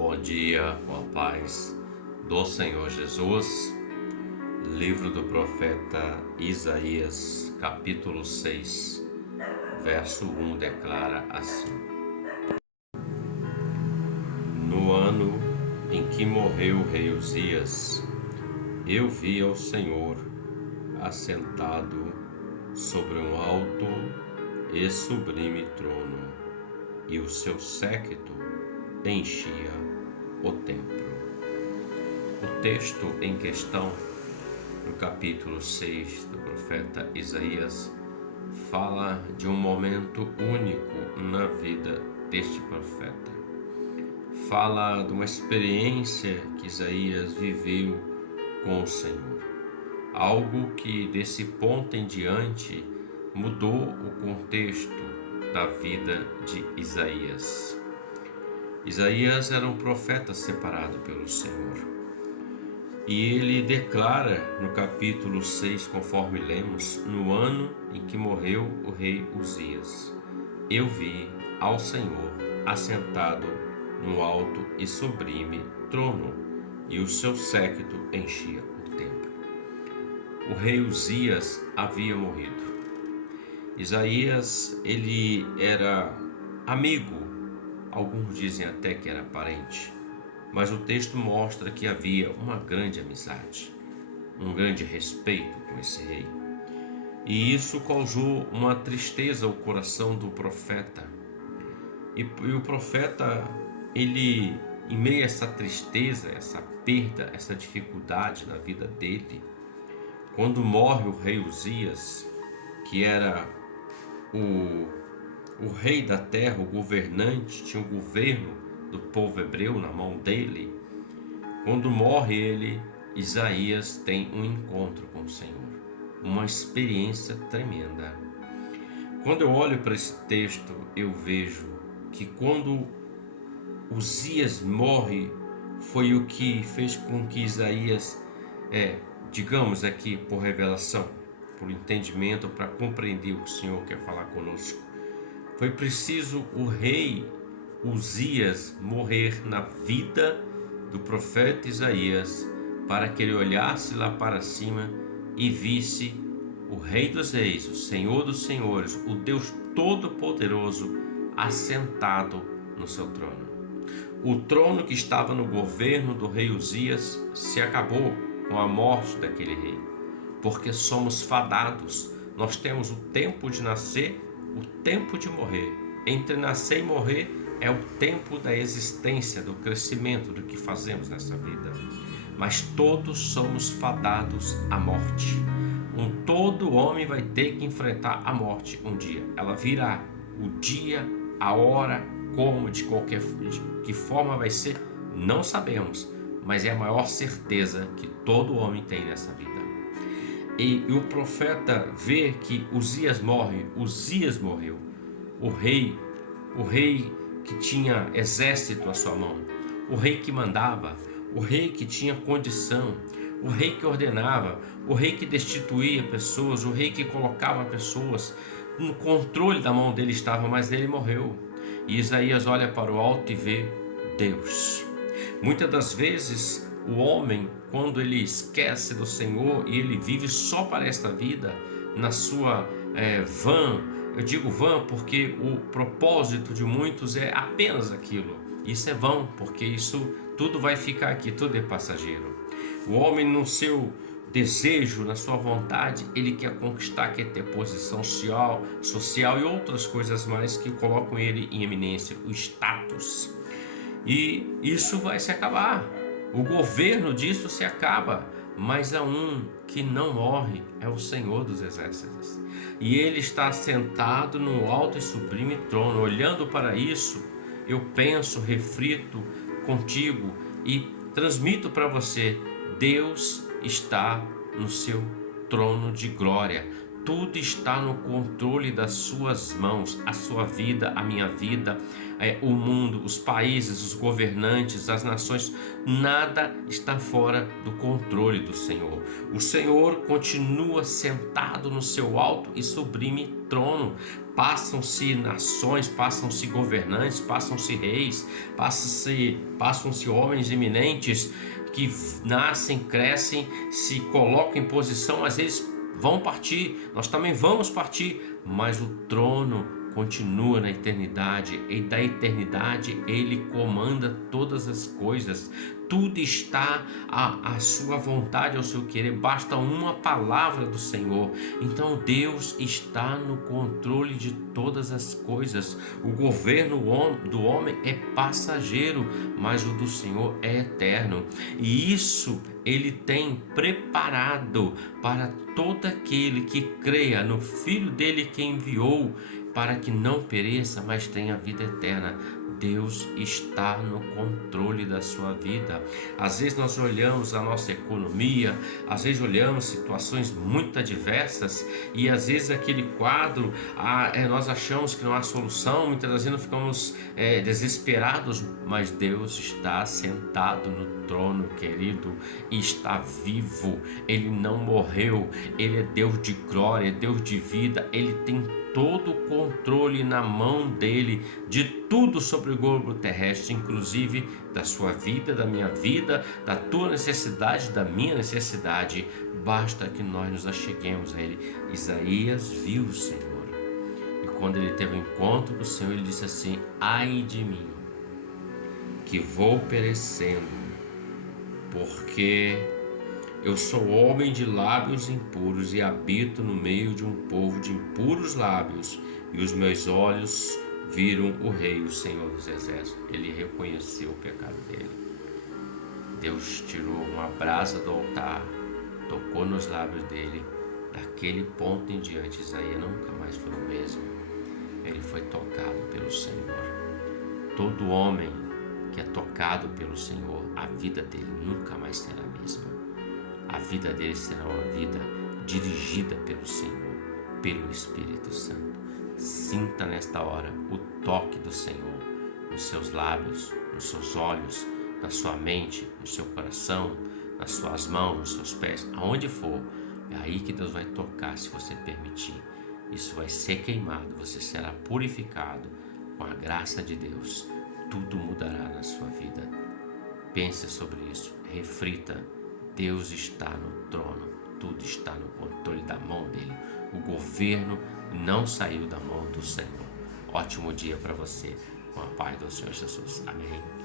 Bom dia, com a paz do Senhor Jesus. Livro do profeta Isaías, capítulo 6, verso 1 declara assim: No ano em que morreu o rei Uzias, eu vi ao Senhor assentado sobre um alto e sublime trono, e o seu séquito enchia o templo. O texto em questão, no capítulo 6 do profeta Isaías, fala de um momento único na vida deste profeta. Fala de uma experiência que Isaías viveu com o Senhor. Algo que desse ponto em diante mudou o contexto da vida de Isaías. Isaías era um profeta separado pelo Senhor. E ele declara no capítulo 6, conforme lemos, no ano em que morreu o rei Uzias, eu vi ao Senhor assentado no alto e sublime trono, e o seu séquito enchia o templo. O rei Uzias havia morrido. Isaías, ele era amigo, alguns dizem até que era parente, mas o texto mostra que havia uma grande amizade, um grande respeito com esse rei. E isso causou uma tristeza ao coração do profeta. E o profeta, ele, em meio a essa tristeza, essa perda, essa dificuldade na vida dele, quando morre o rei Uzias, que era o rei da terra, o governante, tinha o governo do povo hebreu na mão dele. Quando morre ele, Isaías tem um encontro com o Senhor, uma experiência tremenda. Quando eu olho para esse texto, eu vejo que quando Uzias morre, foi o que fez com que Isaías, digamos aqui por revelação, por entendimento, para compreender o que o Senhor quer falar conosco, foi preciso o rei Uzias morrer na vida do profeta Isaías para que ele olhasse lá para cima e visse o Rei dos Reis, o Senhor dos Senhores, o Deus Todo-Poderoso assentado no seu trono. O trono que estava no governo do rei Uzias se acabou com a morte daquele rei, porque somos fadados. Nós temos o tempo de nascer, o tempo de morrer. Entre nascer e morrer é o tempo da existência, do crescimento, do que fazemos nessa vida. Mas todos somos fadados à morte. Todo homem vai ter que enfrentar a morte um dia. Ela virá. O dia, a hora, como, de que forma vai ser, não sabemos. Mas é a maior certeza que todo homem tem nessa vida. E o profeta vê que Uzias morre. Uzias morreu. O rei que tinha exército à sua mão, o rei que mandava, o rei que tinha condição, o rei que ordenava, o rei que destituía pessoas, o rei que colocava pessoas, no controle da mão dele estava, mas ele morreu. E Isaías olha para o alto e vê Deus. Muitas das vezes o homem, quando ele esquece do Senhor e ele vive só para esta vida, na sua vã. Eu digo vã porque o propósito de muitos é apenas aquilo. Isso é vão, porque isso tudo vai ficar aqui, tudo é passageiro. O homem, no seu desejo, na sua vontade, ele quer conquistar, quer ter posição social e outras coisas mais que colocam ele em eminência, o status. E isso vai se acabar. O governo disso se acaba. Mas há um que não morre, é o Senhor dos Exércitos. E ele está sentado no alto e sublime trono. Olhando para isso, eu penso, reflito contigo e transmito para você: Deus está no seu trono de glória. Tudo está no controle das suas mãos. A sua vida, a minha vida, o mundo, os países, os governantes, as nações, nada está fora do controle do Senhor. O Senhor continua sentado no seu alto e sublime trono. Passam-se nações, passam-se governantes, passam-se reis, passam-se homens eminentes que nascem, crescem, se colocam em posição, às vezes vão partir, nós também vamos partir, mas o trono continua na eternidade, e da eternidade ele comanda todas as coisas. Tudo está à sua vontade, ao seu querer, basta uma palavra do Senhor. Então Deus está no controle de todas as coisas. O governo do homem é passageiro, mas o do Senhor é eterno. E isso ele tem preparado para todo aquele que creia no Filho dele que enviou, para que não pereça, mas tenha vida eterna. Deus está no controle da sua vida. Às vezes nós olhamos a nossa economia, às vezes olhamos situações muito adversas e às vezes aquele quadro, nós achamos que não há solução, muitas vezes nós ficamos desesperados, mas Deus está sentado no trono, querido, e está vivo. Ele não morreu, Ele é Deus de glória, é Deus de vida, Ele tem todo o controle na mão dele de tudo sobre o globo terrestre, inclusive da sua vida, da minha vida, da tua necessidade, da minha necessidade. Basta que nós nos acheguemos a ele. Isaías viu o Senhor, e quando ele teve um encontro com o Senhor, ele disse assim: ai de mim, que vou perecendo, porque eu sou homem de lábios impuros e habito no meio de um povo de impuros lábios, e os meus olhos viram o Rei, o Senhor dos Exércitos. Ele reconheceu o pecado dele. Deus tirou uma brasa do altar, tocou nos lábios dele. Daquele ponto em diante, Isaías nunca mais foi o mesmo. Ele foi tocado pelo Senhor. Todo homem que é tocado pelo Senhor, a vida dele nunca mais será a mesma. A vida dele será uma vida dirigida pelo Senhor, pelo Espírito Santo. Sinta nesta hora o toque do Senhor nos seus lábios, nos seus olhos, na sua mente, no seu coração, nas suas mãos, nos seus pés, aonde for. É aí que Deus vai tocar, se você permitir. Isso vai ser queimado, você será purificado com a graça de Deus. Tudo mudará na sua vida. Pense sobre isso, reflita. Deus está no trono, tudo está no controle da mão dele. O governo não saiu da mão do Senhor. Ótimo dia para você, com a paz do Senhor Jesus. Amém.